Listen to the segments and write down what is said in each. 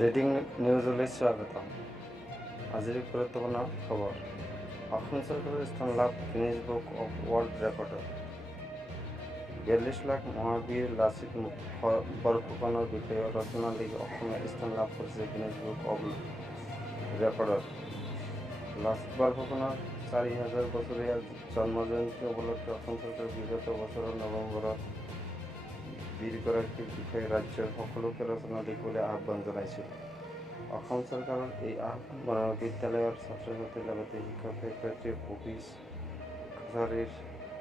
ৰেডিং নিউজলৈ স্বাগতম। আজিৰ গুৰুত্বপূৰ্ণ খবৰ। অসম চৰকাৰৰ স্থান লাভ গিনিজ বুক অৱ ৱৰ্ল্ড ৰেকৰ্ডত। 42 লাখ মহাবীৰ লাচিত বৰফুকনৰ বিষয়ে ৰচনা লিখি অসমে স্থান লাভ কৰিছে গিনিজ বুক অৱ ৰেকৰ্ডত। লাচিত বৰফুকনৰ 4000 বছৰীয়া জন্মজয়ন্তী উপলক্ষে অসম চৰকাৰে বিগত বছৰৰ নৱেম্বৰত বীৰগৰাকীৰ বিষয়ে ৰাজ্যৰ সকলোকে ৰচনা লিখিবলৈ আহ্বান জনাইছিল। অসম চৰকাৰৰ এই আহ্বানৰ বিদ্যালয়ৰ ছাত্ৰ ছাত্ৰীৰ লগতে শিক্ষক শিক্ষয়িত্ৰী, অফিচ কাছাৰীৰ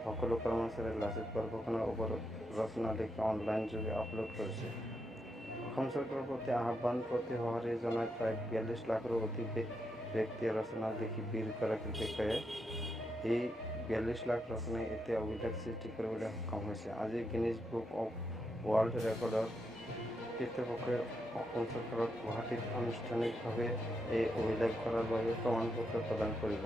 সকলো কৰ্মচাৰীয়ে লাচিত বৰফুকনৰ ওপৰত ৰচনা লিখি অনলাইন যোগে আপলোড কৰিছে। অসম চৰকাৰৰ প্ৰতি আহ্বান প্ৰতি সঁহাৰি জনাই প্ৰায় 42 লাখৰো অধিক ব্যক্তিয়ে ৰচনা লিখি বীৰগৰাকীৰ বিষয়ে এই 42 লাখ ৰচনাই এতিয়া অভিলেখ সৃষ্টি কৰিবলৈ সক্ষম হৈছে। আজি গিনিজ বুক অৱ ৱৰ্ল্ড ৰেকৰ্ডৰ কৰ্তৃপক্ষই অসম চৰকাৰক গুৱাহাটীত আনুষ্ঠানিকভাৱে এই অভিলেখ গঢ়াৰ বাবে প্ৰমাণপত্ৰ প্ৰদান কৰিব।